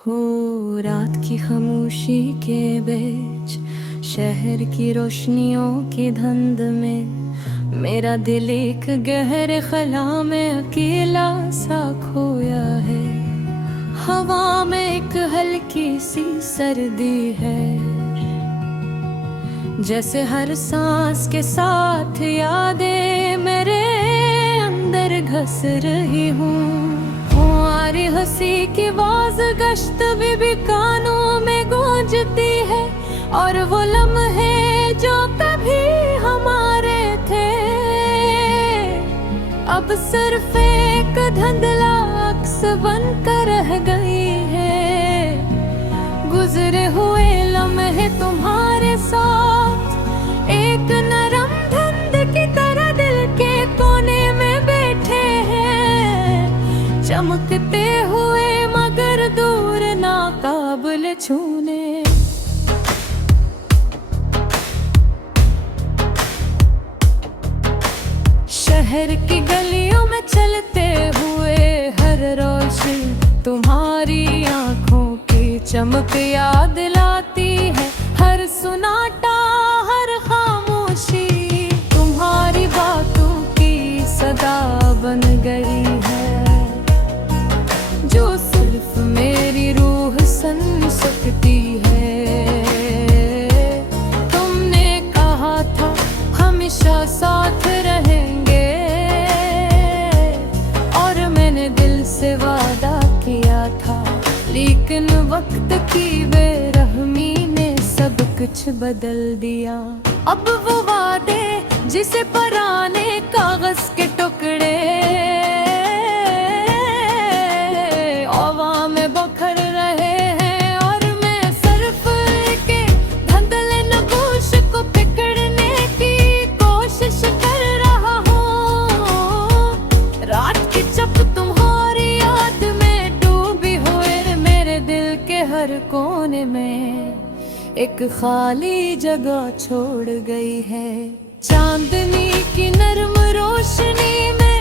हो रात की खामोशी के बीच शहर की रोशनियों की धुंध में मेरा दिल एक गहरे खला में अकेला सा खोया है। हवा में एक हल्की सी सर्दी है, जैसे हर सांस के साथ यादें मेरे अंदर घस रही हूँ। हमारी हंसी की आवाज गश्त भी कानों में गूंजती है, और वो लम्हे जो कभी हमारे थे अब सिर्फ एक धुंधला अक्स बनकर रह गई है। गुजरे हुए लम्हे तुम्हारे साथ एक नरम धुंध की तरह दिल के कोने में बैठे हैं, चमकते हुए मगर दूर नाकाबिल छूने। शहर की गलियों में चलते हुए हर रोशनी तुम्हारी आंखों की चमक याद दिलाती है। हर सुनाटा हर खामोशी तुम्हारी बातों की सदा बन गई है, जो सिर्फ मेरी रूह सन सकती है। तुमने कहा था हमेशा साथ रहेंगे, और मैंने दिल से वादा किया था, लेकिन वक्त की बेरहमी ने सब कुछ बदल दिया। अब वो वादे जिसे पुराने कागज के टुकड़े हवा में बखर रहे हैं, और मैं सिर्फ के धुंधले नगोश को पकड़ने की कोशिश कर रहा हूँ। रात की चप तुम्हारी याद में डूबी हुए मेरे दिल के हर कोने में एक खाली जगह छोड़ गई है। चांदनी की नरम रोशनी में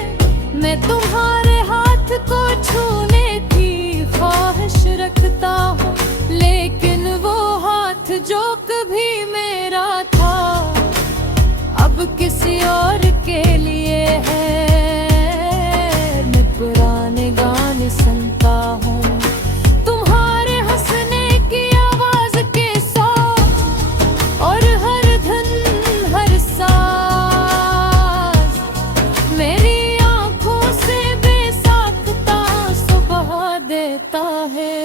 मैं तुम्हारे हाथ को छूने की ख्वाहिश रखता हूँ, लेकिन वो हाथ जो कभी मेरा था अब किसी और के लिए है। मैं पुराने गाने सुनता हूँ तुम्हारे हंसने की आवाज के साथ, और हर धुन हर सांस मेरी आंखों से बेसाख्ता सुबह देता है।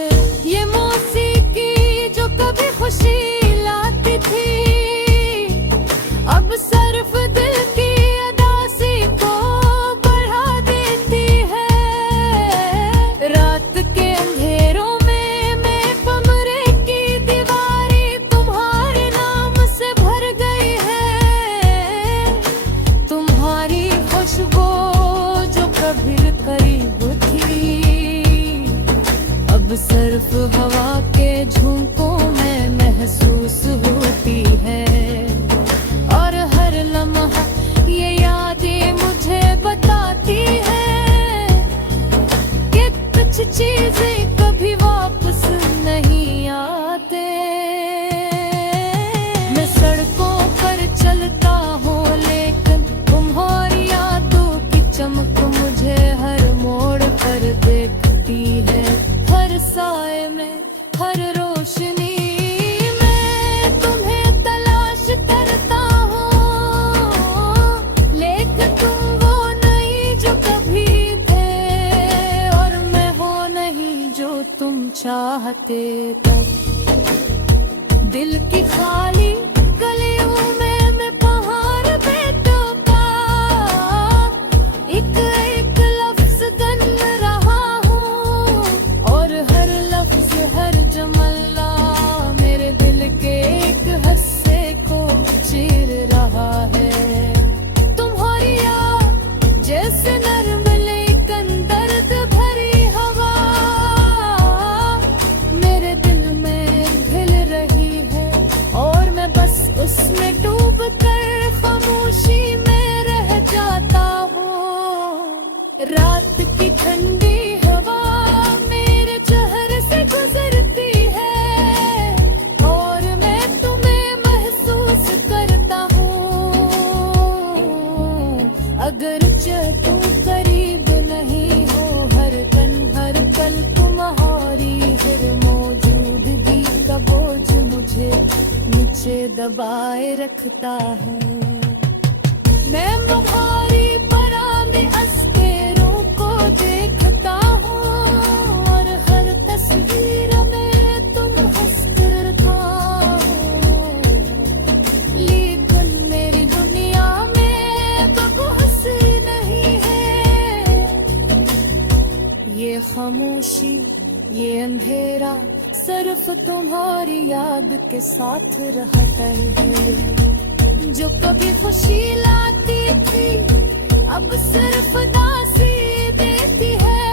ये मौसीकी जो कभी खुशी लाती थी अब सिर्फ दिल की उदासी को बढ़ा देती है। रात के अंधेरों में मैं कमरे की दीवारें तुम्हारे नाम से भर गई है। तुम्हारी खुशबू जो कभी करीब थी अब सिर्फ हवा के झोंकों में महसूस होती है, और हर लम्हा ये यादें मुझे बताती है कि कुछ चीजें कभी वापस नहीं आते। मैं सड़कों पर चलता हूँ, लेकिन तुम्हारी यादों की चमक मुझे हर मोड़ पर देखती है। हर साए में हर रोशनी में तुम्हें तलाश करता हूँ, लेकिन तुम वो नहीं जो कभी थे, और मैं हो नहीं जो तुम चाहते थे। दिल की खाली गलियों में मैं पहाड़ पे टूटा एक एक लफ्ज गन रहा हूँ, और हर लफ्ज हर जमला मेरे दिल के एक हिस्से को चीर रहा है। तुम्हारी याद जैसे नरम लेकिन दर्द भरी हवा मेरे दिल में घिल रही है, और मैं बस उस दबाए रखता है। मैं तुम्हारी पराह में अस्तेरों को देखता हूँ और हर तस्वीर में तुम हंसकर था हो, लेकिन मेरी दुनिया में तो हंसी नहीं है। ये खामोशी, ये अंधेरा सिर्फ तुम्हारी याद के साथ रहता है। जो कभी खुशी लाती थी अब सिर्फ दासी देती है।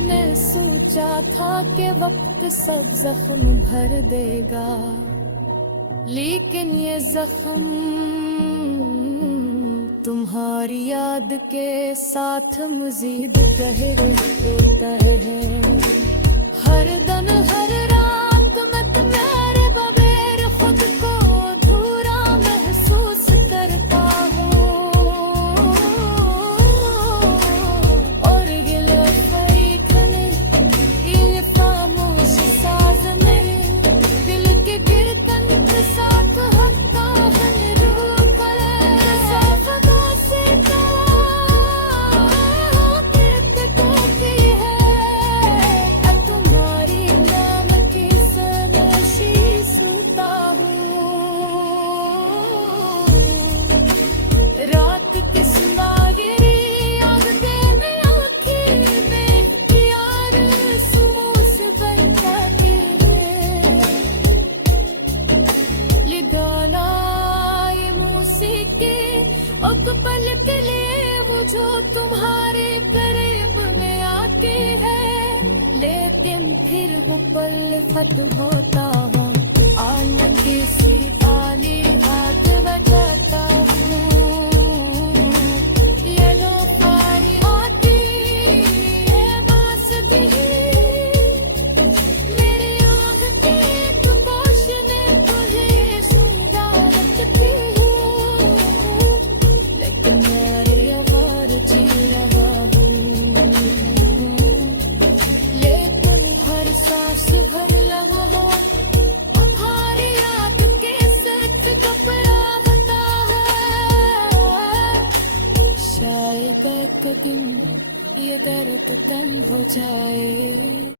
मैं सोचा था कि वक्त सब जख्म भर देगा, लेकिन ये जख्म तुम्हारी याद के साथ मजीद गहरे होता है। हर दिन हर रात मैं तुम्हारे बगैर खुद को अधूरा महसूस करता हूँ, और ये लफड़ी खने, ये खामोश साज मेरे दिल के गिरतन के साथ हटता है रूह करे। सफदा से पल के लिए वो जो तुम्हारे करीब में आती है, लेकिन फिर वो पल खत्म होता है। आन की सी ताली हाथ बजाता हूँ, ये लो पारी आती है बांसुरी, मेरी आँख की एक पोशने तुझे सुंदर रखती हूँ, लेकिन मेरी आवाज़ जी रहा हूँ, लेकिन हर सांस भर लगा हो तुम्हारी याद के साथ कपड़ा होता है। शायद एक दिन ये दर्द कम हो जाए।